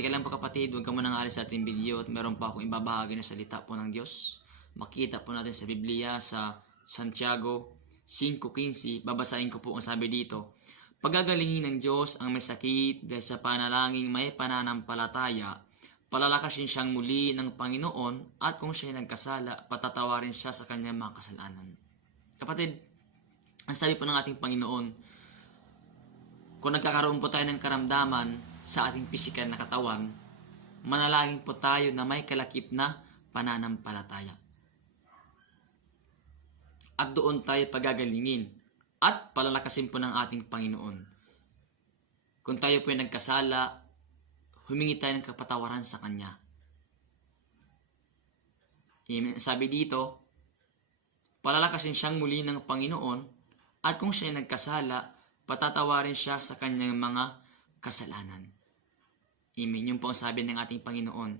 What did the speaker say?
Teka lang po kapatid, huwag ka munang alis sa ating video at meron pa akong ibabahagi na salita po ng Diyos. Makita po natin sa Biblia sa Santiago 5:15, babasahin ko po ang sabi dito. Pagagalingin ng Diyos ang may sakit dahil sa panalangin may pananampalataya, palalakasin siyang muli ng Panginoon at kung siya nagkasala, patatawarin siya sa kanyang mga kasalanan. Kapatid, ang sabi po ng ating Panginoon, kung nagkakaroon po tayo ng karamdaman sa ating pisikal na katawan, manalangin po tayo na may kalakip na pananampalataya. At doon tayo pagagalingin at palalakasin po ng ating Panginoon. Kung tayo po ay nagkasala, humingi tayo ng kapatawaran sa Kanya. Sabi dito, palalakasin siyang muli ng Panginoon at kung siya ay nagkasala, patatawarin siya sa kanyang mga kasalanan. Amen. Yun po ang sabi ng ating Panginoon.